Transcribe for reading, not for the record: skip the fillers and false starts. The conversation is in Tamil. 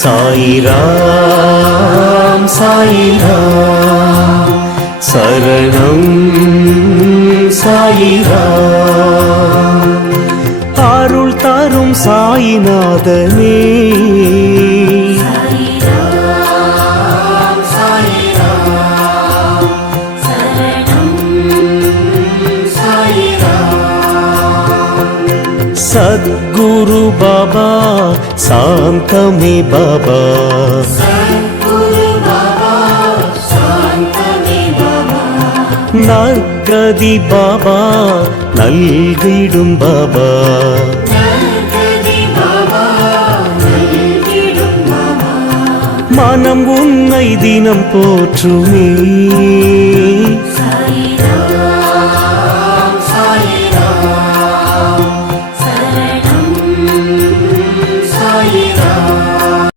சாயிராம் சாயிராம் சரணம் சாயிராம். அருள் தரும் சாயிநாதனே சத்குரு பாபா சாந்தமே பாபா, நற்கதி பாபா நல்கிடும் பாபா, மனம் உன்னை தினம் போற்றுமே.